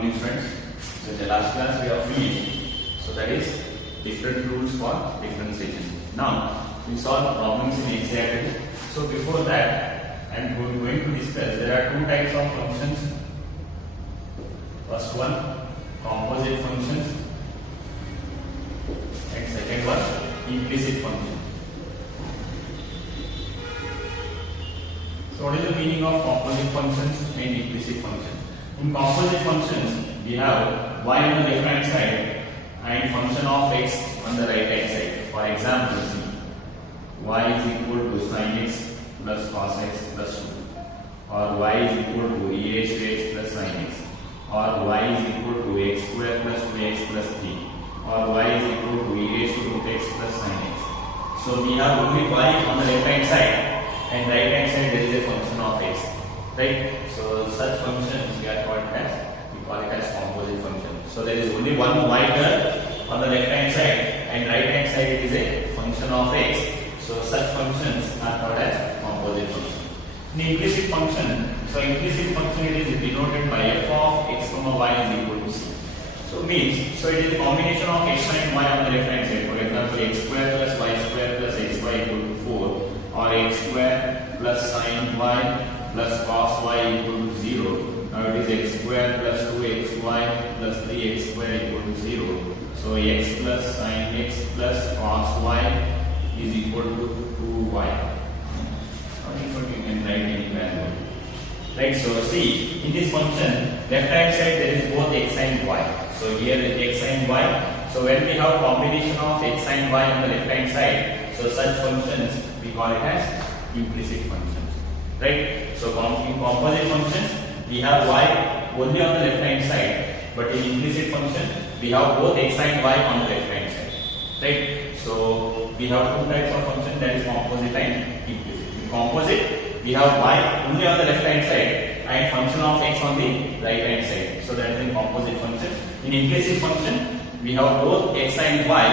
morning friends. So in the last class we have finished. So that is different rules for differentiation. Now we solve problems in NCERT. So before that I am going to discuss there are two types of functions. First one composite functions and second one implicit function. So what is the meaning of composite functions and implicit function? In composite functions, we have y on the left hand side and function of x on the right hand side. For example, see, y is equal to sin x plus cos x plus 2, or y is equal to e raised to x plus sin x, or y is equal to x square plus 2x plus 3, or y is equal to e raised to root x plus sin x. So we have only y on the left hand side and right hand side there is a function of x, right? So such functions we call it as composite function. So there is only one y term on the left hand side and right hand side it is a function of x. So such functions are called as composite function. In implicit function, so implicit function it is denoted by f of x comma y is equal to c. So means, so it is a combination of x and y on the left hand side. For example, x square plus y square plus xy equal to 4, or x square plus sin y plus cos y equal to 0. Now it is x square plus 2xy plus 3x square equal to 0. So x plus sin x plus cos y is equal to 2y. Not equal to, you can write any value. Right, so see, in this function, left hand side there is both x and y. So here x and y. So when we have combination of x and y on the left hand side, so such functions we call it as implicit functions. Right? So in composite functions we have y only on the left hand side, but in implicit function we have both x and y on the left hand side. Right? So we have two types of function, that is composite and implicit. In composite we have y only on the left hand side and function of x on the right hand side. So that is in composite function. In implicit function we have both x and y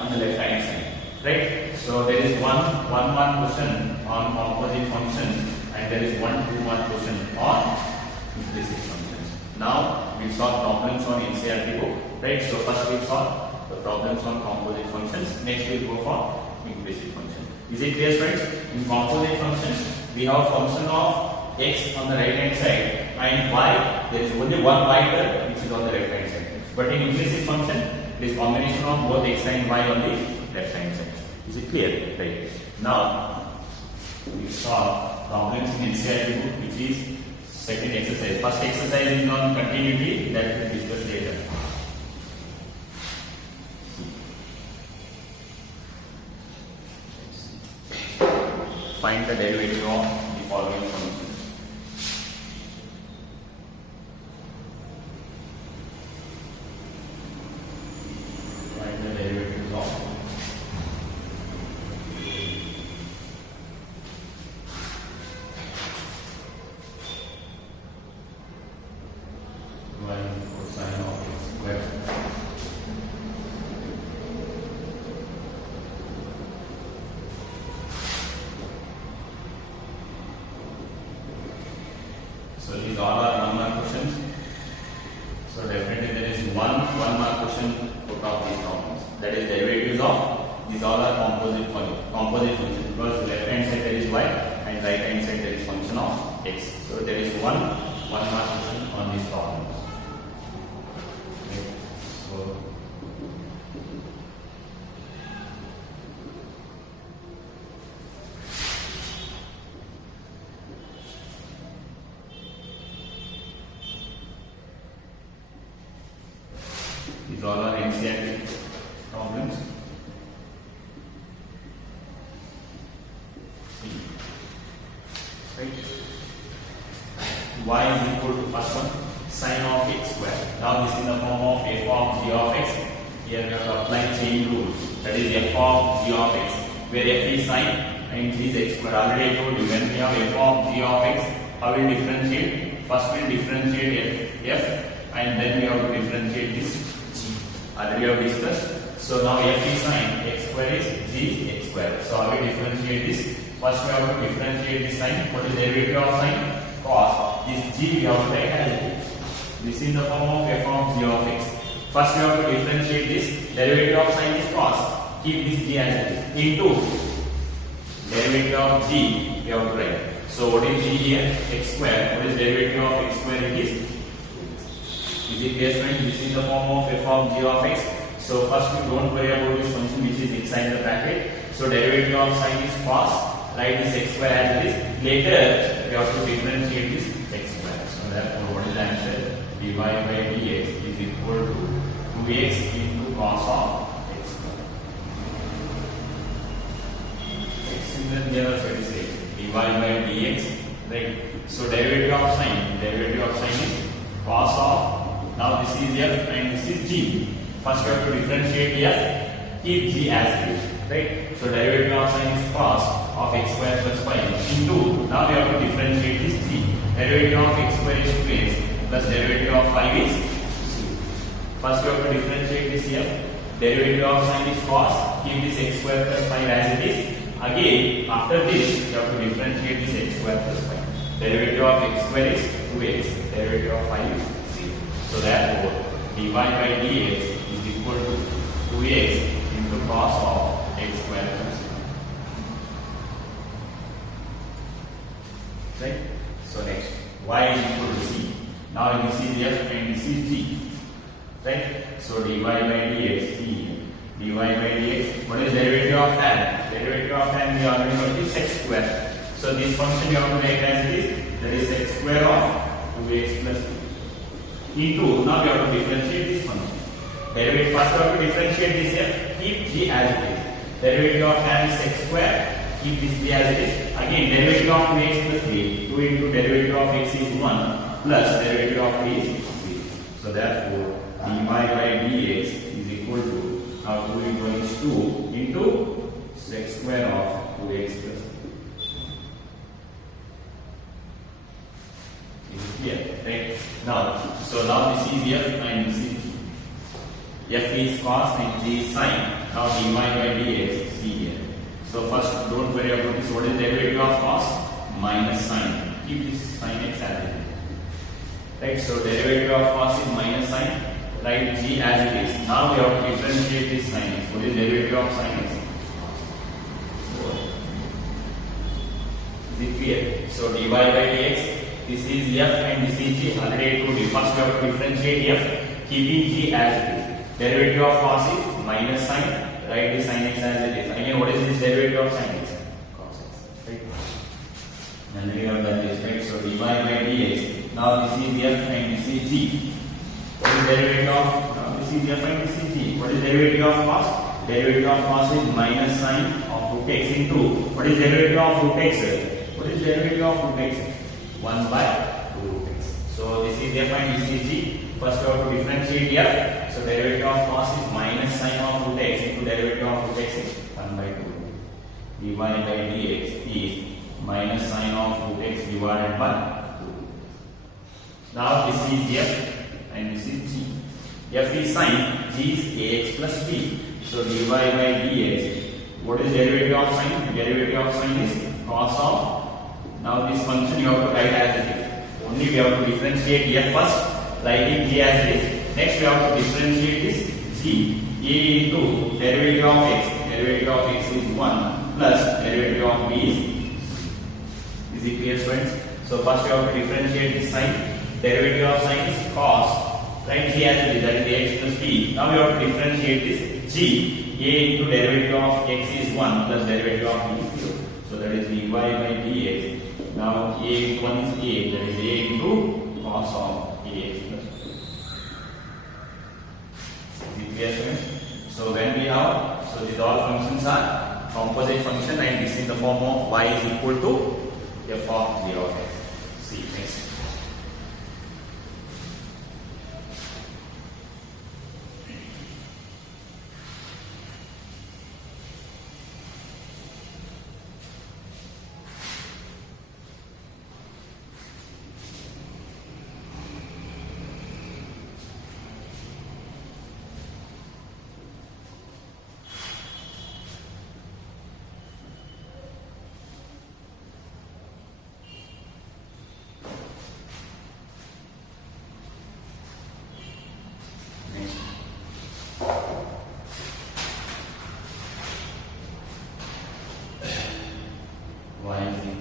on the left hand side. Right? So there is one mark question on composite functions and there is 1 2 mark question on implicit functions. Now we solve problems on NCERT book. Right? So first we solve the problems on composite functions. Next we will go for implicit function. Is it clear, friends? In composite functions we have function of x on the right hand side and y. There is only one y term which is on the left hand side. But in implicit function it is combination of both x and y on the left hand side. Is it clear? Right. Now we solve problems in NCERT book, which is second exercise. First exercise is on continuity, that we will discuss later. Find the derivative of the following function. Find the derivative of y cosine of x squared. So these all are 1 mark questions. So definitely there is one mark question out of these problems. That is derivatives of these all are composite function, because left hand side there is y and right hand side there is function of x. So there is one mark question on these problems. Okay. So these all are NCERT problems. Right? Y is equal to first one sin of x square. Now this is in the form of f of g of x. Here we have to apply chain rule. That is f of g of x, where f is sin and g is x square. Already I told you when we have f of g of x, how we will differentiate? First we will differentiate f and then we have to differentiate this g. Already we have discussed. So now f is sin, x square is g is x square. So how we differentiate this? First we have to differentiate this sin. What is the derivative of sin? Cos. This g we have to write as This is in the form of f of g of x. First we have to differentiate this. Derivative of sin is cos. Keep this g as it is. Into derivative of g we have to write. So what is g here? X square. What is derivative of x square? It is. Is it clear, students? This is the form of f of g of x. So first we don't worry about this function which is inside the bracket. So derivative of sin is cos. Write this x square as it is. Later we have to differentiate this x square. So therefore what is the answer? Dy by dx is equal to 2x into cos of x square. Similarly here also it is dy by dx, right? So derivative of sin is cos of, now this is f and this is g. First we have to differentiate f, keep g as it is, right? So derivative of sin is cos of x square plus 5 into, now we have to differentiate this g. Derivative of x square is 2x plus derivative of 5 is 2. First we have to differentiate this f. Derivative of sin is cos, keep this x square plus 5 as it is. Again, after this, you have to differentiate this x square plus 5. Derivative of x square is 2x. Derivative of 5 is 0. So therefore, dy by dx is equal to 2x into cos of x square plus 5. Right? So next, y is equal to c. Now this is f and this is g. Right? So dy by dx, dy by dx. What is derivative of tan? Derivative of tan we already know is x square. So this function you have to write as it is. That is x square of 2x plus 2 into. Now we have to differentiate this function. Derivative first we have to differentiate this f. Keep g as it is. Derivative of tan is x square. Keep this g as it is. Again derivative of 2x plus 3. 2 into derivative of x is 1 plus derivative of 3 is 0. So therefore dy by dx is equal to, now 2 into 1 is 2 into x square of 2x plus 3. Is it clear? Right? Now, so now this is f and this is g. F is cos and g is sin. Now dy by dx, see here. So first don't worry about this. What is derivative of cos? Minus sin. Keep this sin x as it is. Right? So derivative of cos is minus sin. Write g as it is. Now we have to differentiate this sin x. What is derivative of sin x? 4. Is it clear? So dy by dx, this is f and this is g. Already told you. First we have to differentiate f, keeping g as it is. Derivative of cos is minus sin. Write the sin x as it is. Again, what is this derivative of sin x? Cos x. Right? And then we have done this, right? So dy by dx. Now this is f and this is g. What is derivative of, now this is f and this is g. What is derivative of cos? Derivative of cos is minus sin of root x into, what is derivative of root x? What is derivative of root x? 1 by 2 root x. So this is f and this is g. First we have to differentiate f. So derivative of cos is minus sin of root x into derivative of root x is 1 by 2. dy by dx is minus sin of root x divided by 2. Now this is f and this is g. F is sin, g is ax plus b. So dy by dx. What is derivative of sin? Derivative of sin is cos of. Now this function you have to write as it is. Only we have to differentiate f first, writing g as it is. Next we have to differentiate this g. A into derivative of x. Derivative of x is 1 plus derivative of b is it clear, students? So first we have to differentiate this sign. Derivative of sin is cos. Write g as it is, that is ax plus b. Now we have to differentiate this g. A into derivative of x is 1 plus derivative of b is 0. So that is dy by dx. Now a 1 is a, that is a into cos of ax plus b. Is it clear, students? So when we have, so these all functions are composite function and this is the form of y is equal to f of 0 of x. See, next.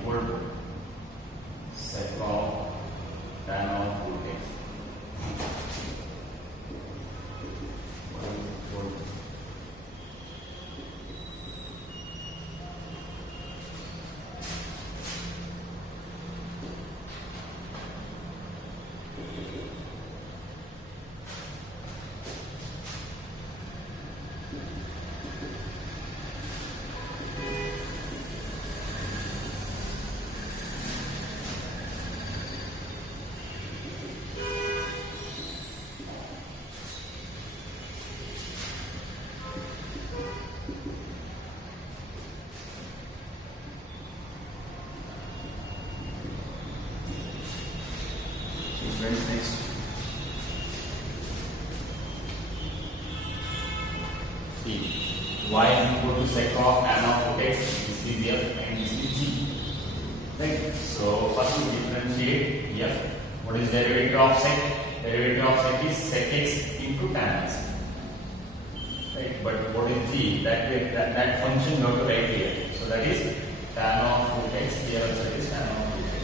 equal to sec of tan of root x. Friends, next. See, y is equal to sec of tan of root x. This is f and this is g. Right. So first we differentiate f. What is derivative of sec? Derivative of sec is sec x into tan x. Right. But what is g? That function you have to write here. So that is tan of root x. Here also is tan of root x.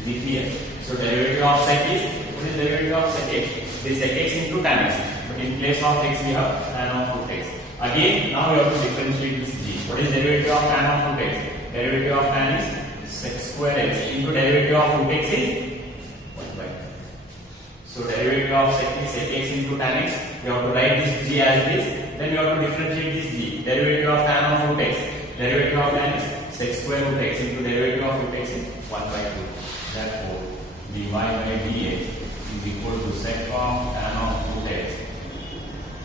Is it clear? So derivative of sec is, what is derivative of sec x? It is sec x into tan x. But in place of x we have tan of root x. Again, now we have to differentiate this g. What is derivative of tan of root x? Derivative of tan is sec square x into derivative of root x is 1 by 2. So derivative of sec is sec x into tan x. We have to write this g as it is. Then we have to differentiate this g. Derivative of tan of root x. Derivative of tan is sec square root x into derivative of root x is 1 by 2. Therefore, dy by dx is equal to sec of tan of root x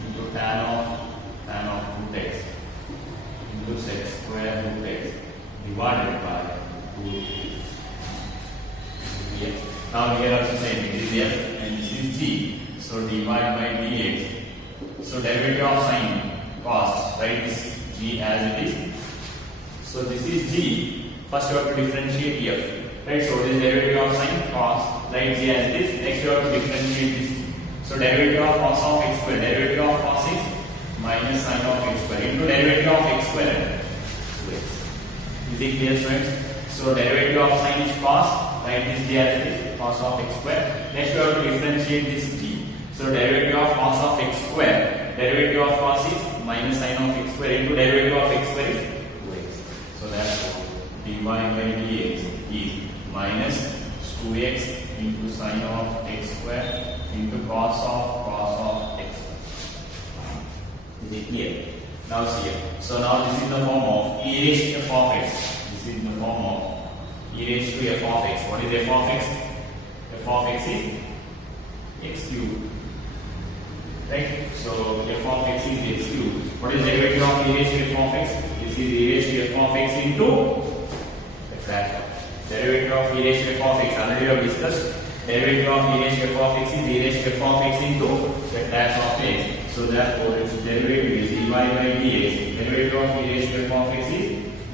into tan of root x into sec square root x divided by 2 dx. Now here also same, this is f and this is g. So dy by dx. So derivative of sine cos, write this g as it is. So this is g. First you have to differentiate f. Right, so this is derivative of sine cos, write g as it is. Next you have to differentiate this. So derivative of cos of x square, derivative of cos is minus sine of x square into derivative of x square 2x. Is it clear, students? So derivative of sine is cos, write this g as it is, cos of x square. Next you have to differentiate this g. So derivative of cos of x square, derivative of cos is minus sine of x square into derivative of x square is 2x. So therefore dy by dx is minus 2x into sine of x square into cos of x square. Is it clear? Now see here. So now this is the form of e raised to f of x. This is the form of e raised to f of x. What is f of x? F of x is x cubed. Right? So f of x is x cubed. What is derivative of e raised to f of x? This is e raised to f of x into f dash of. Derivative of e raised to f of x, already we have discussed. Derivative of e raised to f of x is e raised to f of x into f dash of x. So therefore its derivative is dy by dx. Derivative of e raised to f of x is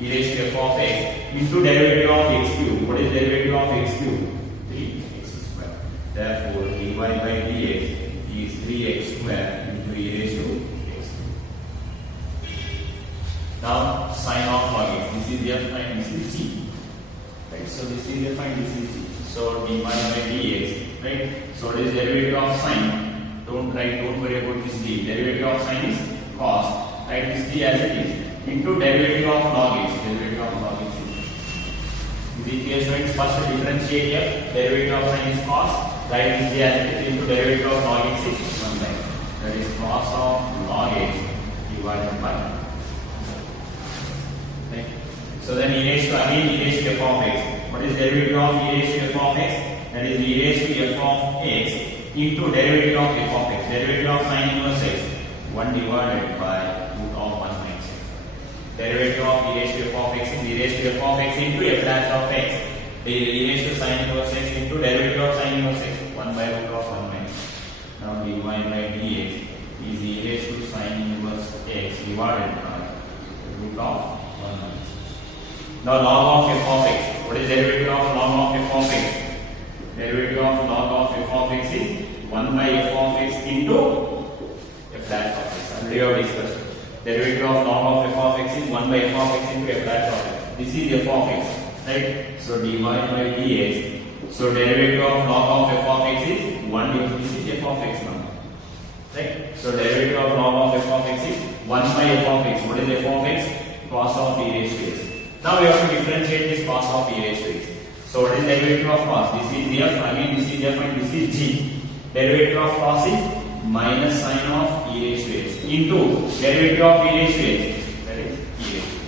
e raised to f of x into derivative of x cube. What is derivative of x cube? 3x square. Therefore dy by dx is 3x square into e raised to x. Now sine of log x. This is f and this is g. Right, so this is f and this is g. So dy by dx, right? So what is derivative of sine? Don't worry about this g. Derivative of sine is cos. Write this g as it is into derivative of log x. Derivative of log x is the case when first differentiate f. Derivative of sine is cos. Write this g as it is into derivative of log x is 1 by. That is cos of log x divided by. Right? So then e raised to f of x. What is derivative of e raised to f of x? That is e raised to f of x into derivative of f of x. Derivative of sine inverse x 1 divided by root of 1 minus x. Derivative of e raised to f of x is e raised to f of x into f dash of x. E raised to sine inverse x into derivative of sine inverse x 1 by root of 1 minus. Now dy by dx is e raised to sine inverse x divided by root of 1 minus. Now log of f of x. What is derivative of log of f of x? Derivative of log of f of x is 1 by f of x into f dash of x. Already we have discussed. Derivative of log of f of x is 1 by f of x into f dash of x. This is f of x, right? So dy by dx. So derivative of log of f of x is 1 this is f of x now, right? So derivative of log of f of x is 1 by f of x. What is f of x? Cos of e raised to x. Now we have to differentiate this cos of e raised to x. So what is derivative of cos? This is f, again this is f and this is g. Derivative of cos is minus sine of e raised to x into derivative of e raised to x, that is e raised to x.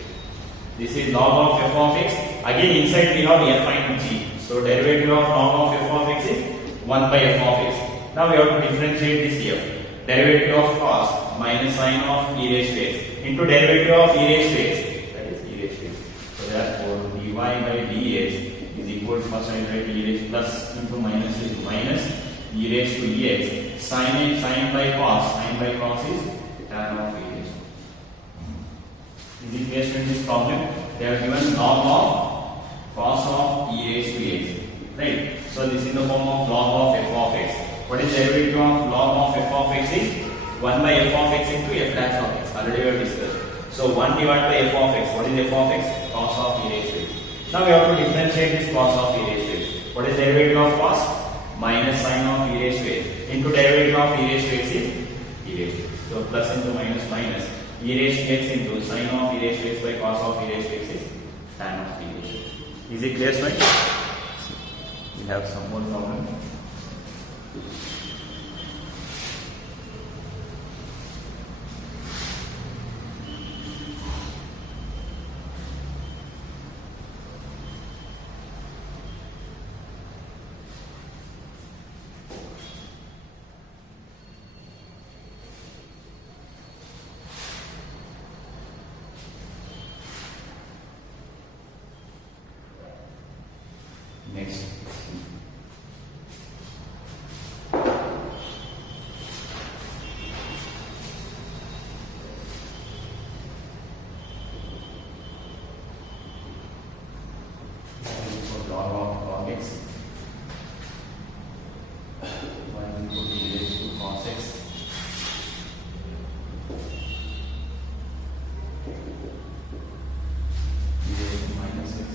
This is log of f of x. Again inside we have f and g. So derivative of log of f of x is 1 by f of x. Now we have to differentiate this f. Derivative of cos minus sine of e raised to x into derivative of e raised to x, that is e raised to x. So therefore dy by dx is equal to, first I write e raised plus into minus is minus e raised to ex. Sine by cos is tan of e raised to. Is it clear in this problem? They have given log of cos of e raised to x, right? So this is the form of log of f of x. What is derivative of log of f of x is 1 by f of x into f dash of x. Already we have discussed. So 1 divided by f of x. What is f of x? Cos of e raised to x. Now we have to differentiate this cos of e raised to x. What is derivative of cos? Minus sine of e raised to x into derivative of e raised to x is e raised to x. So plus into minus minus e raised to x into sine of e raised to x by cos of e raised to x is tan of e raised to x. Is it clear, right? We have some more problem. Next. Log x. 1 equal to e raised to cos x. E raised to minus x.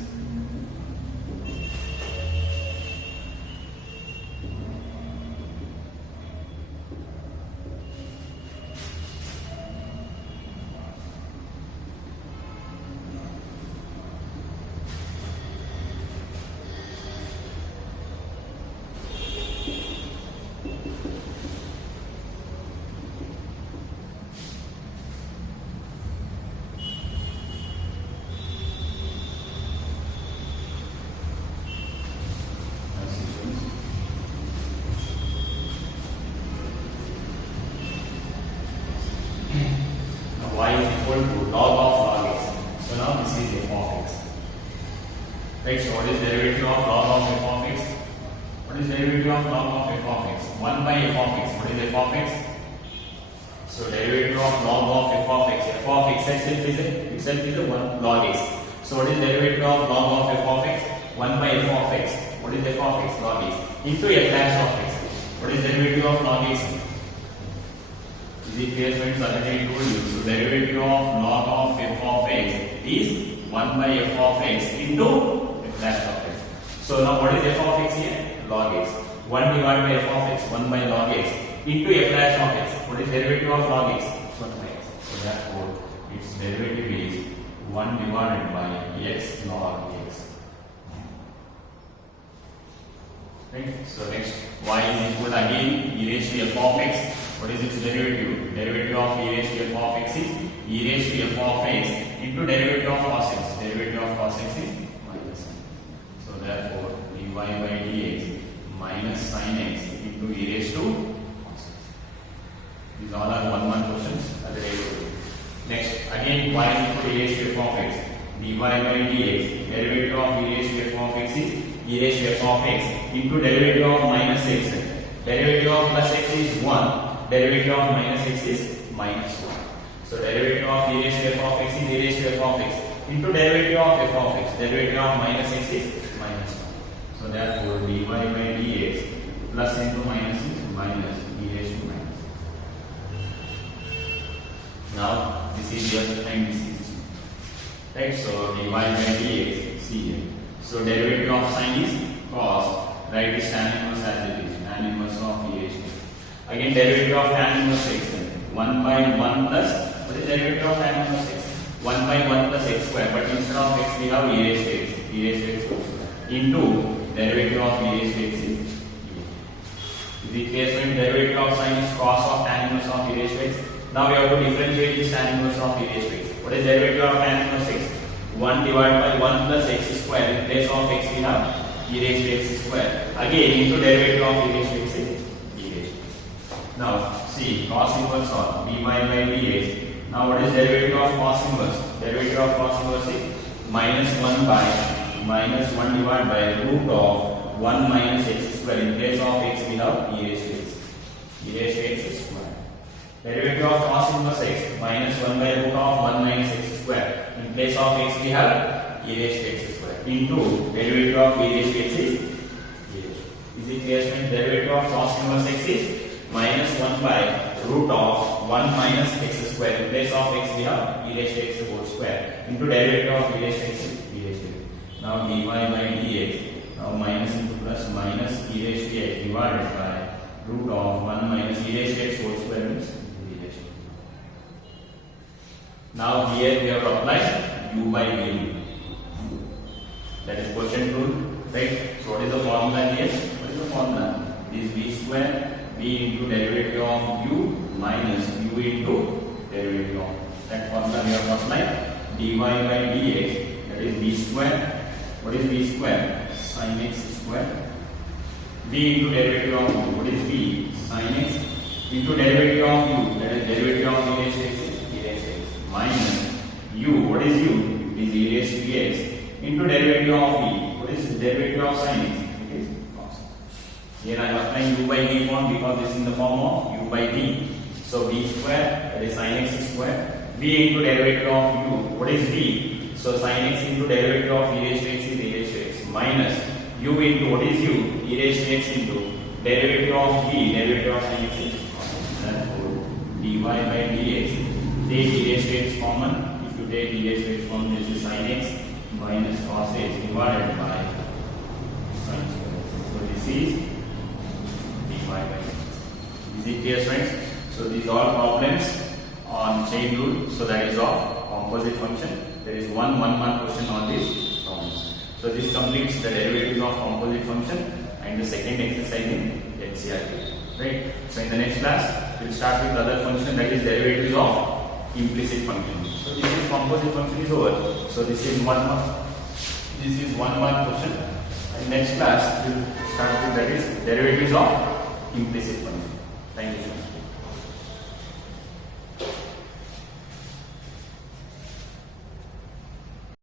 Y is equal to log x. So now this is f of x. Right, so what is derivative of log of f of x? What is derivative of log of f of x? 1 by f of x. What is f of x? So derivative of log of f of x. F of x itself is a 1 log x. So what is derivative of log of f of x? 1 by f of x. What is f of x? Log x into f dash of x. What is derivative of log x? Is it clear, friends? Already told you. So derivative of log of f of x is 1 by f of x into f dash of x. So now what is f of x here? Log x. 1 divided by f of x, 1 by log x into f dash of x. What is derivative of log x? 1 by x. So therefore its derivative is 1 divided by x log x. Right? So next y is equal to again e raised to f of x. What is its derivative? Derivative of e raised to f of x is e raised to f of x into derivative of cos x. Derivative of cos x is minus sin. So therefore dy by dx minus sin x into e raised to cos x. These all are 1-1 questions. Next again y is equal to e raised to f of x. Dy by dx derivative of e raised to f of x is e raised to f of x into derivative of minus x. Derivative of plus x is 1. Derivative of minus x is minus 1. So derivative of e raised to f of x is e raised to f of x into derivative of f of x. Derivative of minus x is minus 1. So therefore dy by dx plus into minus is minus e raised to minus. Now this is f and this is g. right? So dy by dx, see here. So derivative of sine is cos, right? Is tan inverse as it is, tan inverse of e raised to. Again derivative of tan inverse x, 1 by 1 plus, what is derivative of tan inverse x? 1 by 1 plus x square, but instead of x we have e raised to x, e raised to x whole square, into derivative of e raised to x is the case when derivative of sine is cos of tan inverse of e raised to x. Now we have to differentiate this tan inverse of e raised to x. What is derivative of tan inverse x? 1 divided by 1 plus x square. In place of x we have e raised to x square. Again into derivative of e raised to x is e raised to. Now see cos inverse of dy by dx. Now what is derivative of cos inverse? Derivative of cos inverse is minus 1 divided by root of 1 minus x square. In place of x we have e raised to x. E raised to x square. Derivative of cos inverse x minus 1 by root of 1 minus x square. In place of x we have e raised to x square into derivative of e raised to x is e raised to. Is it clear? Derivative of cos inverse x is minus 1 by root of 1 minus x square. In place of x we have e raised to x whole square into derivative of e raised to x is e raised to x. Now dy by dx, now minus into plus minus e raised to x divided by root of 1 minus e raised to x whole square means e raised to. Now here we have applied u by v. That is quotient rule, right? So what is the formula here? What is the formula? This v square, v into derivative of u minus u into derivative of. That formula we have applied. Dy by dx, that is v square. What is v square? Sin x square. V into derivative of u. What is v? Sin x into derivative of u. That is derivative of e raised to x is e raised to x minus u. What is u? It is e raised to x into derivative of v. What is derivative of sin x? It is cos. Here I am applying u by v form because this is in the form of u by v. So v square, that is sin x square. V into derivative of u. What is v? So sin x into derivative of e raised to x is e raised to x minus u into what is u? E raised to x into derivative of v, derivative of sin x is therefore dy by dx. Take e raised to x common. If you take e raised to x common, this is sin x minus cos x divided by sin square. So this is dy by dx. Is it clear, friends? So these are all problems on chain rule. So that is of composite function. There is one mark question on this problems. So this completes the derivatives of composite function and the second exercise in NCERT. Right? So in the next class, we will start with other function, that is derivatives of implicit function. So this is composite function is over. So this is one mark question. And next class we will start with that is derivatives of implicit function. Thank you so much.